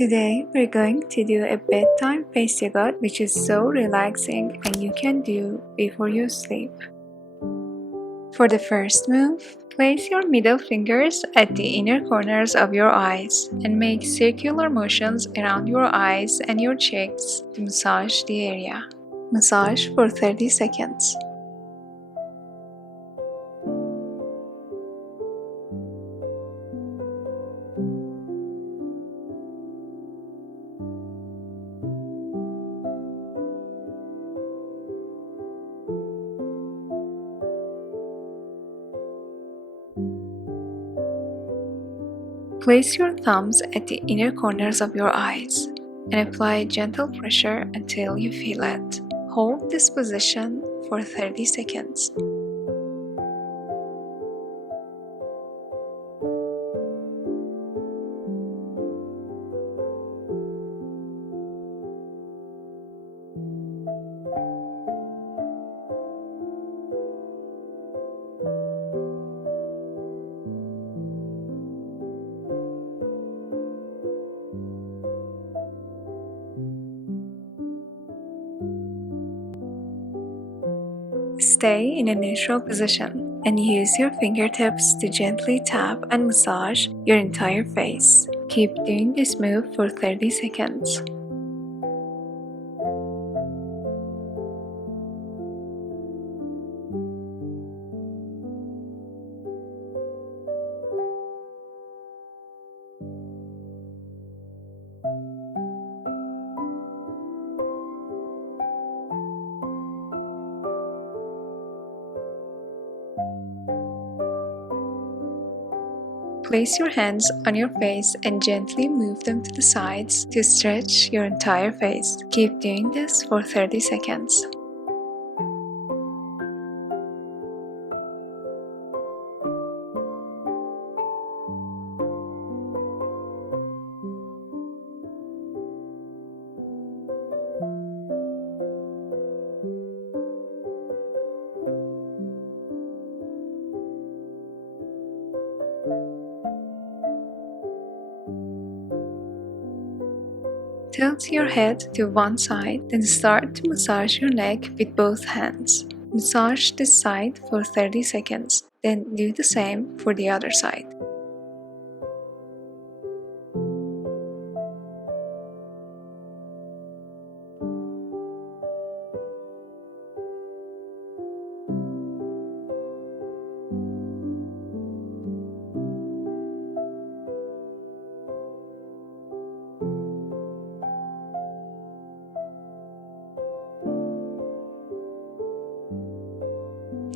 Today we're going to do a bedtime face yoga which is so relaxing and you can do before you sleep. For the first move, place your middle fingers at the inner corners of your eyes and make circular motions around your eyes and your cheeks to massage the area. Massage for 30 seconds. Place your thumbs at the inner corners of your eyes and apply gentle pressure until you feel it. Hold this position for 30 seconds. Stay in a neutral position and use your fingertips to gently tap and massage your entire face. Keep doing this move for 30 seconds. Place your hands on your face and gently move them to the sides to stretch your entire face. Keep doing this for 30 seconds. Tilt your head to one side, then start to massage your neck with both hands. Massage this side for 30 seconds, then do the same for the other side.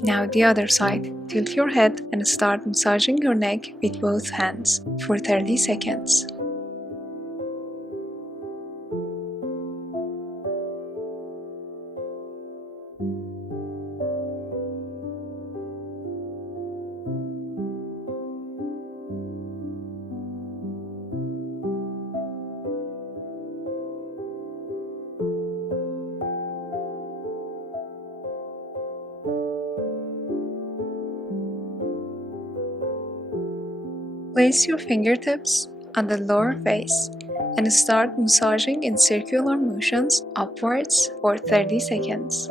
Now the other side. Tilt your head and start massaging your neck with both hands for 30 seconds. Place your fingertips on the lower face and start massaging in circular motions upwards for 30 seconds.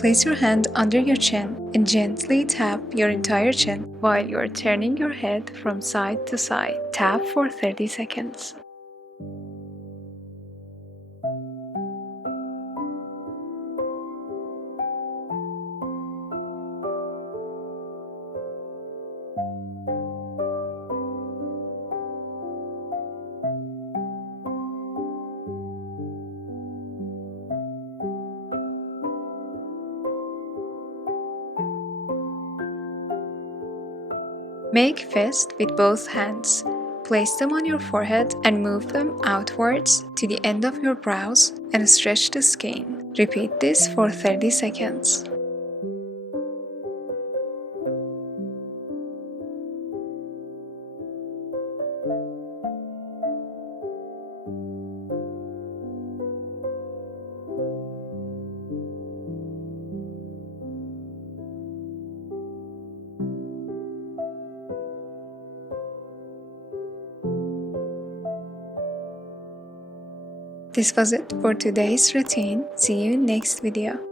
Place your hand under your chin and gently tap your entire chin while you are turning your head from side to side. Tap for 30 seconds. Make fist with both hands. Place them on your forehead and move them outwards to the end of your brows and stretch the skin. Repeat this for 30 seconds. This was it for today's routine. See you next video.